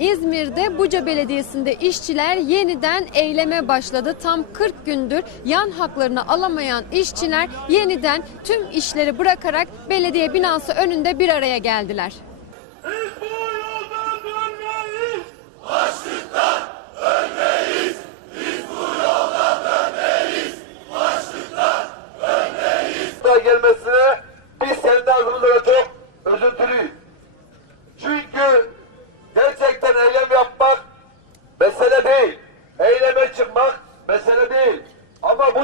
İzmir'de Buca Belediyesi'nde işçiler yeniden eyleme başladı. Tam 40 gündür yan haklarını alamayan işçiler yeniden tüm işleri bırakarak belediye binası önünde bir araya geldiler.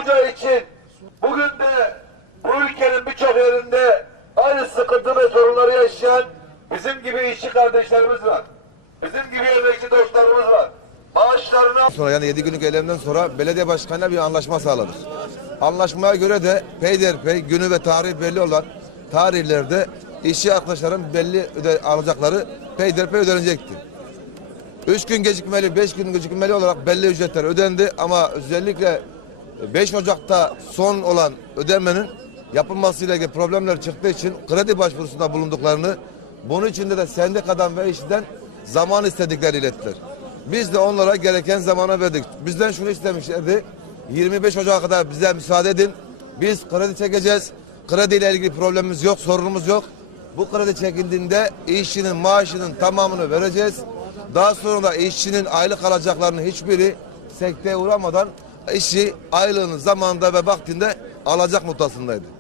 Buca için bugün de bu ülkenin birçok yerinde aynı sıkıntı ve sorunları yaşayan bizim gibi işçi kardeşlerimiz var. Bizim gibi emekçi dostlarımız var. Maaşlarına sonra yani 7 günlük eylemden sonra belediye başkanıyla bir anlaşma sağladık. Anlaşmaya göre de peyderpey günü ve tarihi belli olan tarihlerde işçi arkadaşların belli öde, alacakları peyderpey ödenecekti. 3 gün gecikmeli, 5 gün gecikmeli olarak belli ücretler ödendi ama özellikle 5 Ocak'ta son olan ödemenin yapılmasıyla ilgili problemler çıktığı için kredi başvurusunda bulunduklarını, bunun içinde de sendikadan ve işçiden zaman istediklerini ilettiler. Biz de onlara gereken zamana verdik. Bizden şunu istemişlerdi. 25 Ocak'a kadar bize müsaade edin. Biz kredi çekeceğiz. Krediyle ilgili problemimiz yok, sorunumuz yok. Bu kredi çekildiğinde işçinin maaşının tamamını vereceğiz. Daha sonra da işçinin aylık alacaklarının hiçbiri sekteye uğramadan işçi aylığını zamanında ve vaktinde alacak noktasındaydı.